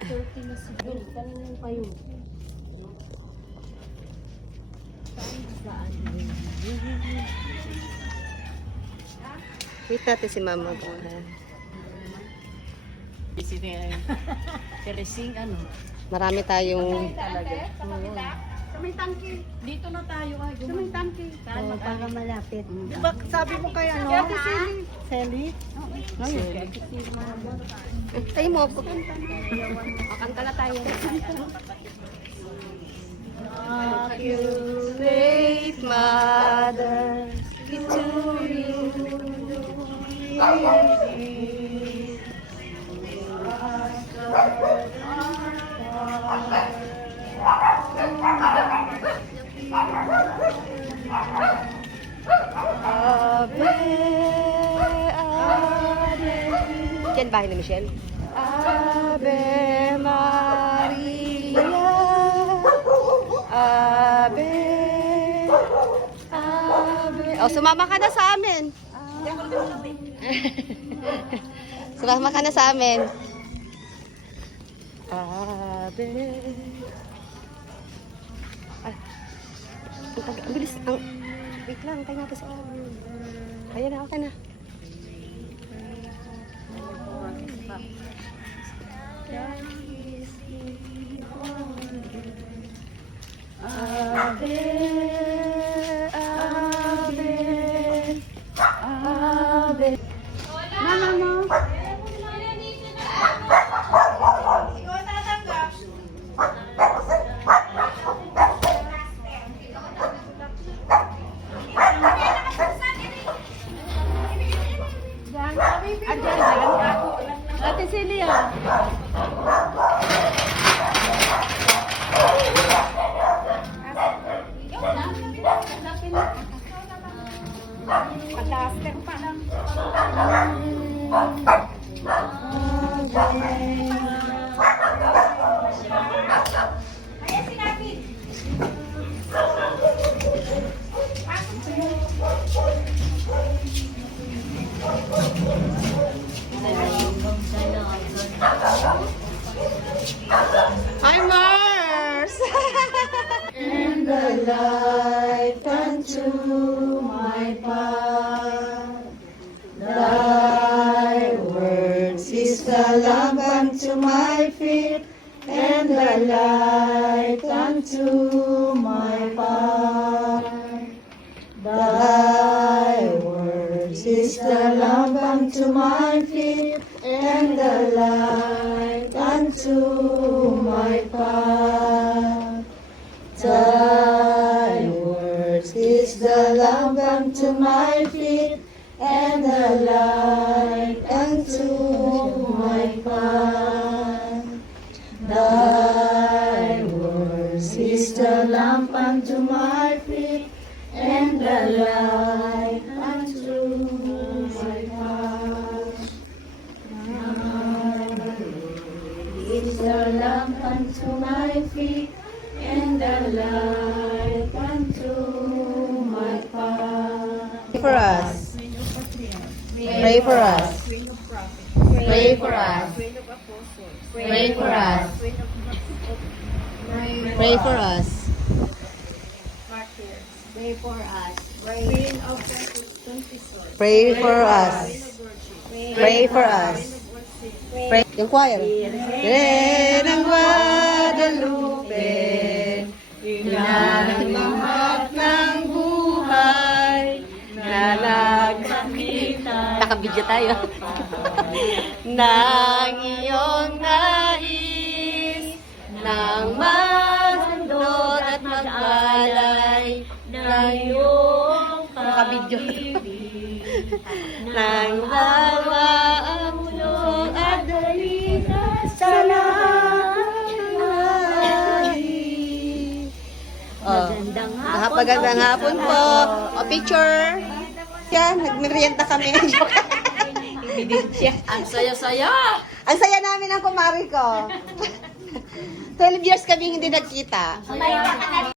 2:30 na siguro. Kanina pa yun. Wait natin si Mama po. Busy na yan. Teresing ano? Marami tayong... Sa may tangke. Dito na tayo ay Sa may tangke. Oh, para malapit. Diba sabi mo kay ano? Ate Sally. Sally? Tayo mo ako. Kanta na tayo. Immaculate Mother, give to you. Ave, Ave. Yan bahay ni Michelle. Ave Maria, Ave, Ave. Oh, sumama ka na sa amin. Sumama ka na sa amin. Ave. Ay. Ang bilis. Wait lang, tayo natin sa amin. Ayan na, okay na. Ave, Ave, Ave. Mama mo. Ate Celia. Pag-aster pa lang. Ayan si David. Hi, Mars! And the light unto my path. Thy words is the lamp unto my feet, and the light unto my path. Thy words is the lamp unto my feet, and the light unto my path. Thy words is the lamp unto my feet, and the light unto my path. Thy words is the lamp unto my feet, and the light unto my path. Is the lamp unto my feet, and the light unto my path. Pray for us. Pray for us. Pray for us. Pray for us. Pray for us. Pray for us. Queen of Pray for us. Pray for us. Pray. Yung choir. Ren ang Guadalupe, ilan lahat ng buhay na nagkakita. Nakabidyo tayo. Nang iyong nais, nang maghandog at mag-alay, ng iyong pag-ibig, nang bawa ang mulong at dalita sa lahat ng lahi. Magandang hapon po. O, picture. Yan, nagmerienda kami. Ang saya-saya! Ang saya namin ang kumari ko. 12 years kami hindi nagkita.